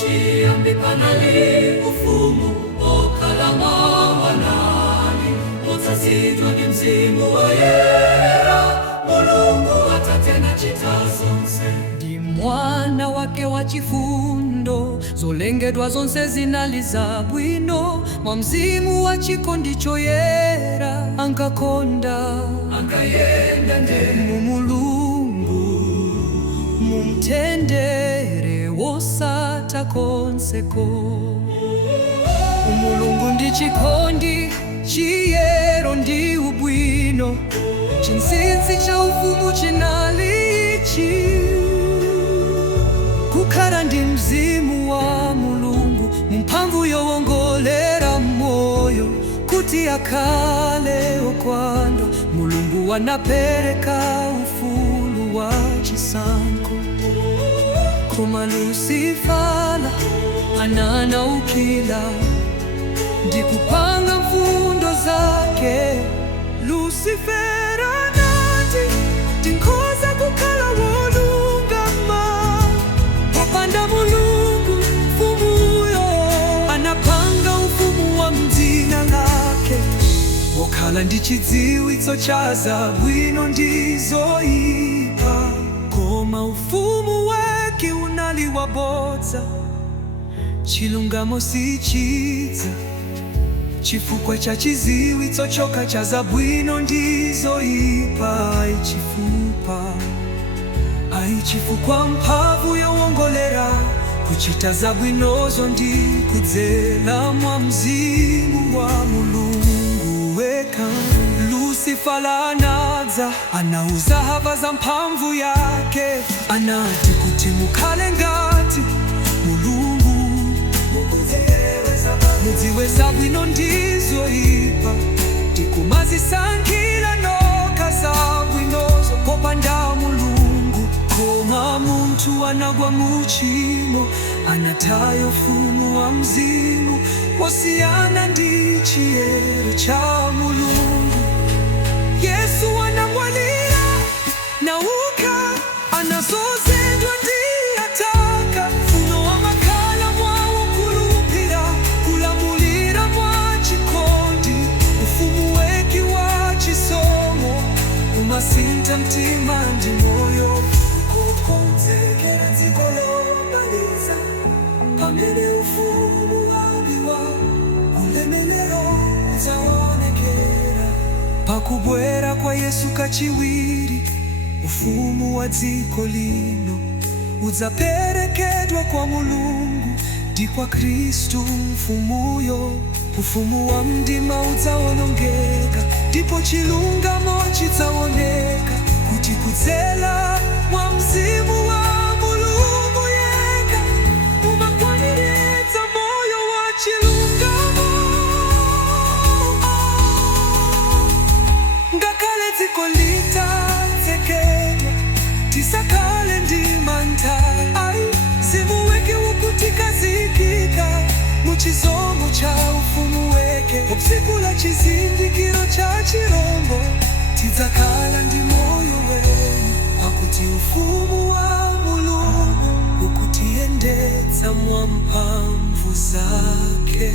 chiambi panali ufumu okalama wanani utazidwa ni mzimu wa yera Mulungu atatenda chitazonse ndi mwana wake wa chifundo zolengedwa zonse zinaliza bwino mwa mzimu wa chikondi choyera ankakonda ankayenda ndemu Mulungu mumtendere wosata konseko. Umulungu ndi chikondi chiyero ndi ubwino chinsinsi cha ufumu chinalichi kukhala ndi mzimu wa Mulungu mphamvu yowongolera moyo kuti akhale okwandwa. Mulungu anapereka ufulu wa chisankho koma Lusifala ananaukila ndi kupanga mfundo zake. Lusifera anati tinkhoza kukhala wolungama popanda Mulungu. Mfumuyo anapanga ufumu wa m'dzina lake wokhala ndi chidziwitso cha zabwino ndi zoyipa, koma ufumu wake unali wabodza. Chilungamo sichidza chifukwa cha chidziwitso chokha cha zabwino ndi zoyipa. Chifukwa mphamvu yowongolera kuchita zabwinozo ndi kudzera mwa mzimu wa Mulungu wekha. Lusifala anadza anauza hava za mphamvu yake, anati kuti mukhale ngati Mulungu mudziwe zabwino ndi zoyipa ndi kumazisankhira nokha zabwinozo popanda Mulungu. Koma munthu anagwa mu tchimo, anataya ufumu wa mzimu wosiyana ndi chiyero cha Mulungu. Yesu anamwalira nauka anazozedwa ndi ataka funo wa makala mwa ukulupira kulamulira mwa chikondi. Ufumu wake wa chisomo umasinta mtima ndi moyo kukonzekera dziko lobaliza pamene ufumu wabiwa ulemelero udzaonekera pakubwera kwa Yesu kachiwiri. Ufumu wa dziko lino udzaperekedwa kwa Mulungu ndi kwa Khristu mfumuyo. Ufumu wa mdima udzawonongeka ndipo chilungamo chidzaoneka kuti kudzera mwa mzimu wa Mulungu yekha umakwaniritsa moyo wa chilungamo. Ngakhale dziko litatsekedwa tisakhale ndi mantha. Mzimu wake ukutikazikika muchisomo cha ufumu wake. Tsiku la chizindikiro cha chirombo tidzakhala ndi moyo wenu, pakuti ufumu wa Mulungu ukutiyendetsa mwa mphamvu zake.